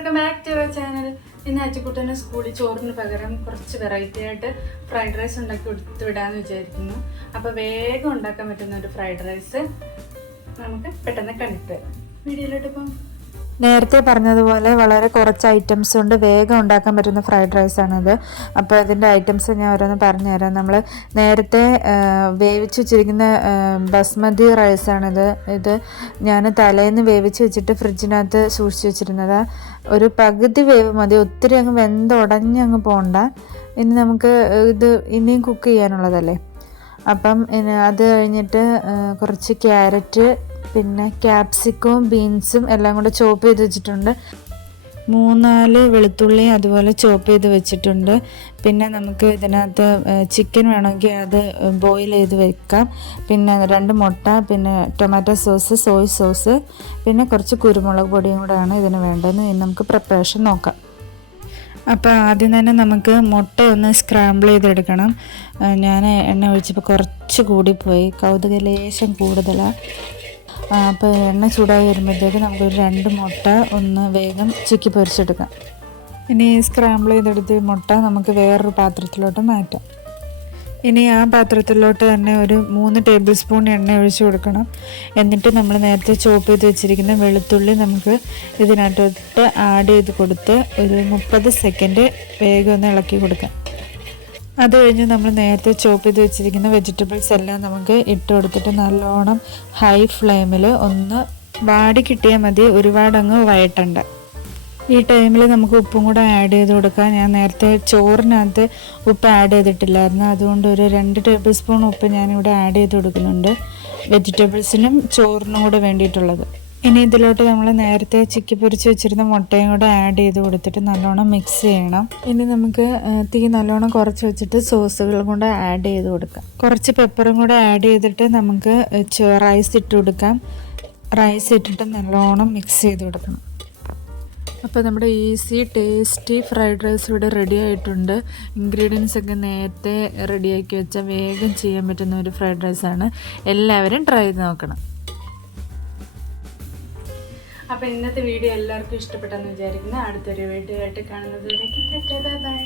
Welcome back to our channel. ഇന്ന് അച്ചുക്കുട്ടൻ്റെ സ്കൂളിൽ ചോറിന് പകരം കുറച്ച് വെറൈറ്റി ആയിട്ട് ഫ്രൈഡ് റൈസ് ഉണ്ടാക്കി കൊടുത്തു വിടാമെന്ന് വിചാരിക്കുന്നു. അപ്പോൾ വേഗം ഉണ്ടാക്കാൻ പറ്റുന്ന ഒരു ഫ്രൈഡ് റൈസ് നമുക്ക് പെട്ടെന്ന് കണ്ടിട്ട് വീഡിയോയിലോട്ട് പോകാം. നേരത്തെ പറഞ്ഞതുപോലെ വളരെ കുറച്ച് ഐറ്റംസ് കൊണ്ട് വേഗം ഉണ്ടാക്കാൻ പറ്റുന്ന ഫ്രൈഡ് റൈസാണിത്. അപ്പോൾ അതിൻ്റെ ഐറ്റംസ് ഞാൻ ഓരോന്ന് പറഞ്ഞുതരാം. നമ്മൾ നേരത്തെ വേവിച്ച് വെച്ചിരിക്കുന്ന ബസ്മതി റൈസാണിത്. ഇത് ഞാൻ തലേന്ന് വേവിച്ച് വെച്ചിട്ട് ഫ്രിഡ്ജിനകത്ത് സൂക്ഷിച്ച് വെച്ചിരുന്നത്. ഒരു പകുതി വേവ് മതി, ഒത്തിരി അങ്ങ് വെന്തുടഞ്ഞ് അങ്ങ് പോകണ്ട. ഇനി നമുക്ക് ഇത് ഇനിയും കുക്ക് ചെയ്യാനുള്ളതല്ലേ. അപ്പം അത് കഴിഞ്ഞിട്ട് കുറച്ച് ക്യാരറ്റ്, പിന്നെ ക്യാപ്സിക്കവും ബീൻസും എല്ലാം കൂടെ ചോപ്പ് ചെയ്ത് വെച്ചിട്ടുണ്ട്. 3-4 വെളുത്തുള്ളി അതുപോലെ ചോപ്പ് ചെയ്ത് വെച്ചിട്ടുണ്ട്. പിന്നെ നമുക്ക് ഇതിനകത്ത് ചിക്കൻ വേണമെങ്കിൽ അത് ബോയിൽ ചെയ്ത് വെക്കാം. പിന്നെ 2 മുട്ട, പിന്നെ ടൊമാറ്റോ സോസ്, സോയ് സോസ്, പിന്നെ കുറച്ച് കുരുമുളക് പൊടിയും കൂടെയാണ് ഇതിന് വേണ്ടതെന്ന്. ഇനി നമുക്ക് പ്രിപ്പറേഷൻ നോക്കാം. അപ്പോൾ ആദ്യം തന്നെ നമുക്ക് മുട്ട ഒന്ന് സ്ക്രാമ്പിൾ ചെയ്തെടുക്കണം. ഞാൻ എണ്ണ ഒഴിച്ചപ്പോൾ കുറച്ച് കൂടിപ്പോയി, കൗതുക ലേശം കൂടുതലാണ്. അപ്പോൾ എണ്ണ ചൂടായി വരുമ്പോഴത്തേക്ക് നമുക്കൊരു 2 മുട്ട ഒന്ന് വേഗം ചിക്കി പൊരിച്ചെടുക്കാം. ഇനി സ്ക്രാമ്പിൾ ചെയ്തെടുത്ത് മുട്ട നമുക്ക് വേറൊരു പാത്രത്തിലോട്ട് മാറ്റാം. ഇനി ആ പാത്രത്തിലോട്ട് തന്നെ ഒരു 3 ടേബിൾ സ്പൂൺ എണ്ണ ഒഴിച്ച് കൊടുക്കണം. എന്നിട്ട് നമ്മൾ നേരത്തെ ചോപ്പ് ചെയ്ത് വെച്ചിരിക്കുന്ന വെളുത്തുള്ളി നമുക്ക് ഇതിനകത്തോട്ട് ആഡ് ചെയ്ത് കൊടുത്ത് ഒരു 30 സെക്കൻഡ് വേഗം ഒന്ന് ഇളക്കി കൊടുക്കാം. അത് കഴിഞ്ഞ് നമ്മൾ നേരത്തെ ചോപ്പ് ചെയ്ത് വെച്ചിരിക്കുന്ന വെജിറ്റബിൾസ് എല്ലാം നമുക്ക് ഇട്ട് കൊടുത്തിട്ട് നല്ലോണം ഹൈ ഫ്ലെയിമിൽ ഒന്ന് വാടി കിട്ടിയാൽ മതി, ഒരുപാടങ്ങ് വഴട്ടണ്ട. ഈ ടൈമിൽ നമുക്ക് ഉപ്പും കൂടെ ആഡ് ചെയ്ത് കൊടുക്കാം. ഞാൻ നേരത്തെ ചോറിനകത്ത് ഉപ്പ് ആഡ് ചെയ്തിട്ടില്ലായിരുന്നു, അതുകൊണ്ട് ഒരു 2 ടേബിൾ സ്പൂൺ ഉപ്പ് ഞാനിവിടെ ആഡ് ചെയ്ത് കൊടുക്കുന്നുണ്ട്, വെജിറ്റബിൾസിനും ചോറിനും കൂടെ വേണ്ടിയിട്ടുള്ളത്. ഇനി ഇതിലോട്ട് നമ്മൾ നേരത്തെ ചിക്കി പൊരിച്ച് വെച്ചിരുന്ന മുട്ടയും കൂടെ ആഡ് ചെയ്ത് കൊടുത്തിട്ട് നല്ലോണം മിക്സ് ചെയ്യണം. ഇനി നമുക്ക് തീ നല്ലോണം കുറച്ച് വെച്ചിട്ട് സോസുകളും കൂടെ ആഡ് ചെയ്ത് കൊടുക്കാം. കുറച്ച് പെപ്പറും കൂടെ ആഡ് ചെയ്തിട്ട് നമുക്ക് റൈസ് ഇട്ട് കൊടുക്കാം. റൈസ് ഇട്ടിട്ട് നല്ലോണം മിക്സ് ചെയ്ത് കൊടുക്കണം. അപ്പോൾ നമ്മുടെ ഈസി ടേസ്റ്റി ഫ്രൈഡ് റൈസ് ഇവിടെ റെഡി ആയിട്ടുണ്ട്. ഇൻഗ്രീഡിയൻസ് ഒക്കെ നേരത്തെ റെഡിയാക്കി വെച്ചാൽ വേഗം ചെയ്യാൻ പറ്റുന്ന ഒരു ഫ്രൈഡ് റൈസാണ്. എല്ലാവരും ട്രൈ ചെയ്ത് നോക്കണം. അപ്പോൾ ഇന്നത്തെ വീഡിയോ എല്ലാവർക്കും ഇഷ്ടപ്പെട്ടെന്ന് വിചാരിക്കുന്നു. അടുത്തൊരു വീഡിയോ ആയിട്ട് കാണുന്നത് വരെ ബൈ.